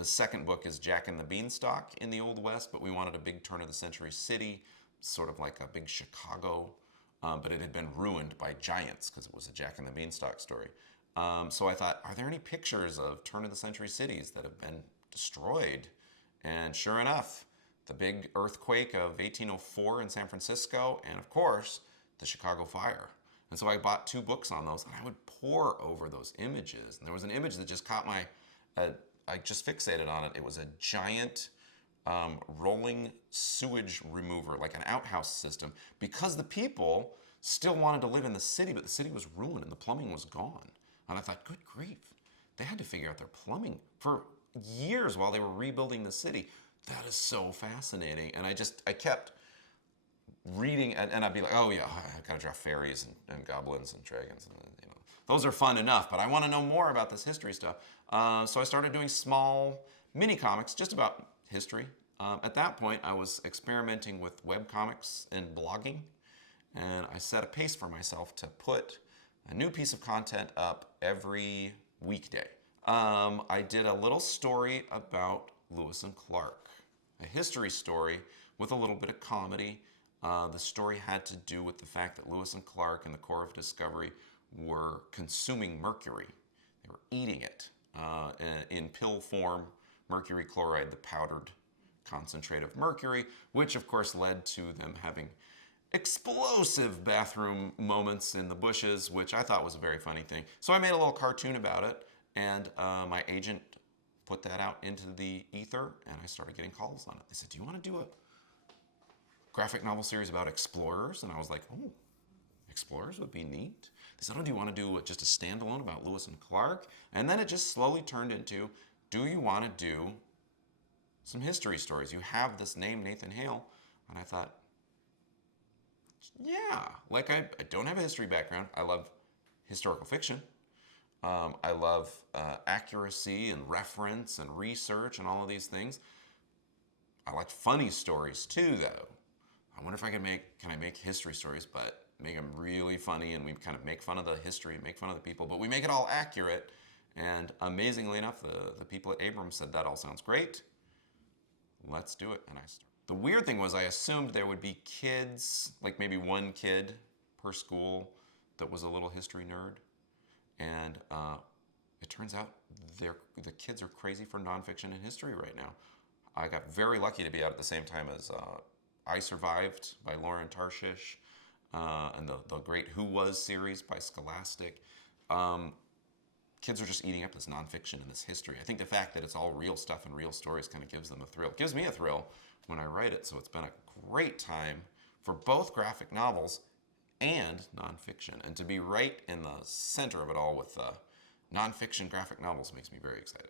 The second book is Jack and the Beanstalk in the Old West, but we wanted a big turn of the century city, sort of like a big Chicago, but it had been ruined by giants because it was a Jack and the Beanstalk story. So I thought, are there any pictures of turn of the century cities that have been destroyed? And sure enough, the big earthquake of 1804 in San Francisco, and of course, the Chicago fire. And so I bought 2 books on those, and I would pore over those images. And there was an image that just caught my, I just fixated on it. It was a giant rolling sewage remover, like an outhouse system, because the people still wanted to live in the city, but the city was ruined and the plumbing was gone. And I thought, good grief, they had to figure out their plumbing for years while they were rebuilding the city. That is so fascinating. And I kept reading, and I'd be like, oh yeah, I gotta draw fairies and goblins and dragons, and those are fun enough, but I want to know more about this history stuff. So I started doing small mini comics just about history. At that point, I was experimenting with webcomics and blogging, and I set a pace for myself to put a new piece of content up every weekday. I did a little story about Lewis and Clark, a history story with a little bit of comedy. The story had to do with the fact that Lewis and Clark and the Corps of Discovery were consuming mercury. They were eating it in pill form, mercury chloride, the powdered concentrate of mercury, which of course led to them having explosive bathroom moments in the bushes, which I thought was a very funny thing. So I made a little cartoon about it, and my agent put that out into the ether, and I started getting calls on it. They said, do you want to do a graphic novel series about explorers? And I was like, oh, explorers would be neat. They said, oh, do you want to do just a standalone about Lewis and Clark? And then it just slowly turned into, do you want to do some history stories? You have this name, Nathan Hale. And I thought, yeah, like I don't have a history background. I love historical fiction. I love accuracy and reference and research and all of these things. I like funny stories too, though. I wonder if can I make history stories, but make them really funny, and we kind of make fun of the history, make fun of the people, but we make it all accurate. And amazingly enough, the people at Abrams said, that all sounds great. Let's do it. And I started. The weird thing was I assumed there would be kids, like maybe one kid per school that was a little history nerd. And it turns out the kids are crazy for nonfiction and history right now. I got very lucky to be out at the same time as I Survived by Lauren Tarshish, and the great Who Was series by Scholastic. Kids are just eating up this nonfiction and this history. I think the fact that it's all real stuff and real stories kind of gives them a thrill. It gives me a thrill when I write it, so it's been a great time for both graphic novels and nonfiction. And to be right in the center of it all with nonfiction graphic novels makes me very excited.